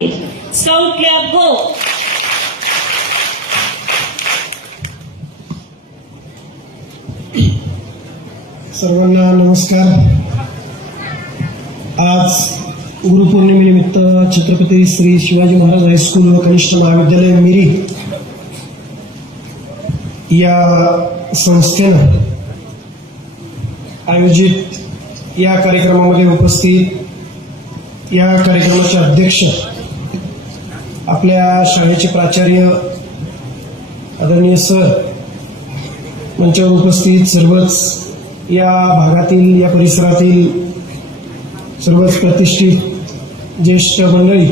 Scout Club Go. सर्वांना नमस्कार. आज गुरुपौर्णिमेनिमित्त छत्रपती श्री शिवाजी महाराज हायस्कूल व कनिष्ठ महाविद्यालय मिरी या संस्थेनं आयोजित या कार्यक्रमामध्ये उपस्थित या कार्यक्रमाचे अध्यक्ष आपल्या शाळेचे प्राचार्य आदरणीय सर, मंचावर उपस्थित सर्वच या भागातील या परिसरातील सर्वच प्रतिष्ठित ज्येष्ठ मंडळी,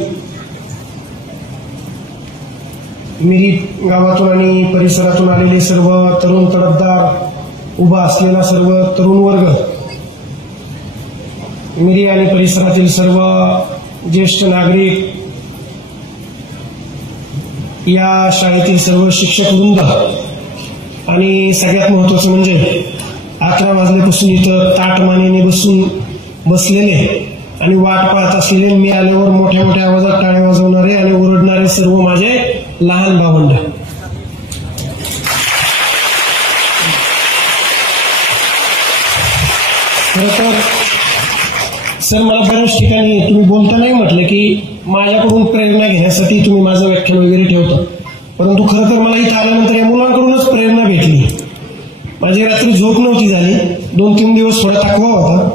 मिरी गावातून आणि परिसरातून आलेले सर्व तरुण तडफदार, उभा असलेला सर्व तरुण वर्ग, मिरी आणि परिसरातील सर्व ज्येष्ठ नागरिक, या शाळेतील सर्व शिक्षक वृंद आणि सगळ्यात महत्वाचं म्हणजे 11 वाजल्यापासून इथं ताटमानेने बसलेले आणि वाट पाहत असलेले, मी आल्यावर मोठ्या मोठ्या आवाजात टाळ्या वाजवणारे आणि ओरडणारे सर्व माझे लहान भावंड. खरं तर सर, मला बऱ्याच ठिकाणी तुम्ही बोलतानाही म्हटलं की माझ्याकडून प्रेरणा घेण्यासाठी तुम्ही माझं व्याख्यान वगैरे ठेवता, परंतु खरं तर मला इथं आल्यानंतर या मुलांकडूनच प्रेरणा भेटली. माझी रात्री झोप नव्हती झाली, 2-3 दिवस थोडा थकवा होता,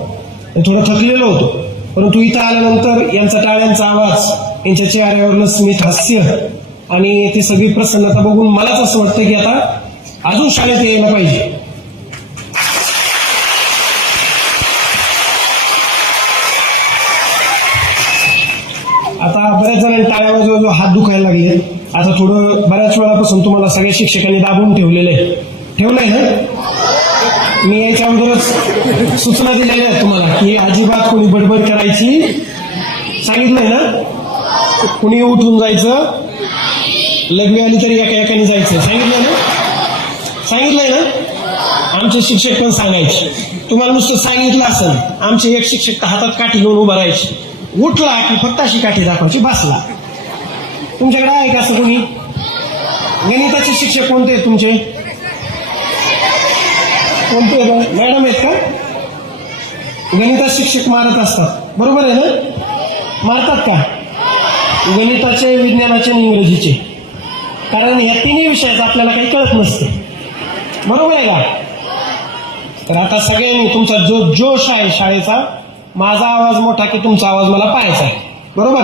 थोडं थकलेलो होतो, परंतु इथं आल्यानंतर यांचा टाळ्यांचा आवाज, यांच्या चेहऱ्यावरलं स्मित हास्य आणि ती सगळी प्रसन्नता बघून मलाच असं वाटतं की आता अजून शाळेत यायला पाहिजे. आता बऱ्याच जणांनी टाळ्या वाजवून हात दुखायला लागले. आता थोडं बऱ्याच वेळापासून तुम्हाला सगळ्या शिक्षकांनी दाबून ठेवलंय ना. मी याच्या अगोदरच सूचना दिलेल्या आहेत तुम्हाला की अजिबात कोणी बडबड करायची, सांगितलंय ना. कुणी उठून जायचं, लघवी आली तरी एकाने जायचं, सांगितलंय ना. आमचे शिक्षक पण सांगायचे. तुम्हाला नुसतं सांगितलं असेल, आमचे एक शिक्षक तर हातात काठी घेऊन उभा राहायचे, उठला की फक्त अशी काठी दाखवायची, बसला. तुमच्याकडे आहे का असं कोणी? गणिताचे शिक्षक कोणते आहेत तुमचे? कोणते मॅडम आहेत का? गणितात शिक्षक मारत असतात, बरोबर आहे ना? मारतात का? गणिताचे, विज्ञानाचे आणि इंग्रजीचे, कारण या तिन्ही विषयाचं आपल्याला काही कळत नसते, बरोबर आहे का? तर आता सगळ्यांनी तुमचा जो जोश आहे शाळेचा, माझा आवाज मोठा की तुमचा आवाज मला पाहायचा आहे, बरोबर?